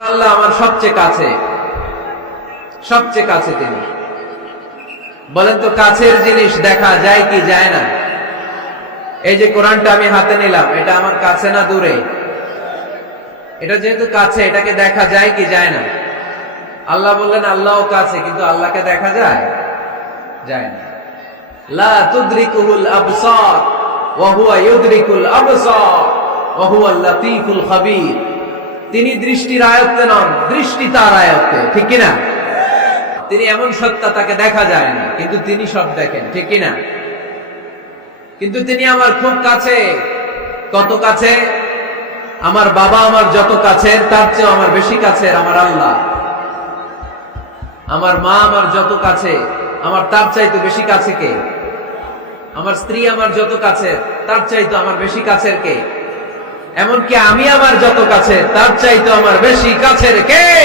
আল্লাহ আমার সবচেয়ে কাছে। সবচেয়ে কাছে তিনি। বলেন তো, কাছের জিনিস দেখা যায় কি যায় না? এই যে কোরআনটা আমি হাতে নিলাম, এটা আমার কাছে না দূরে? এটা যেহেতু কাছে, এটাকে দেখা যায় কি যায় না? আল্লাহ বললেন, আল্লাহও কাছে, কিন্তু আল্লাহকে দেখা যায়? যায় না। লা তিনি দৃষ্টির আয়ত্তে নন, দৃষ্টি তার আয়ত্তে, ঠিক কি না তিনি এমন সত্তা তাকে দেখা যায় না, কিন্তু তিনি সব দেখেন, ঠিক কি না কিন্তু তিনি আমার খুব কাছে, কত কাছে? আমার বাবা আমার যত কাছে, তার চেয়ে আমার বেশি কাছের আমার আল্লাহ। আমার মা আমার যত কাছে, আমার তার চাইতো বেশি কাছে কে? আমার স্ত্রী আমার যত কাছে, তার চাইতো আমার বেশি কাছের কে? এমনকি আমি আমার যত কাছে তার চাইতে আমার বেশি কাছের কে?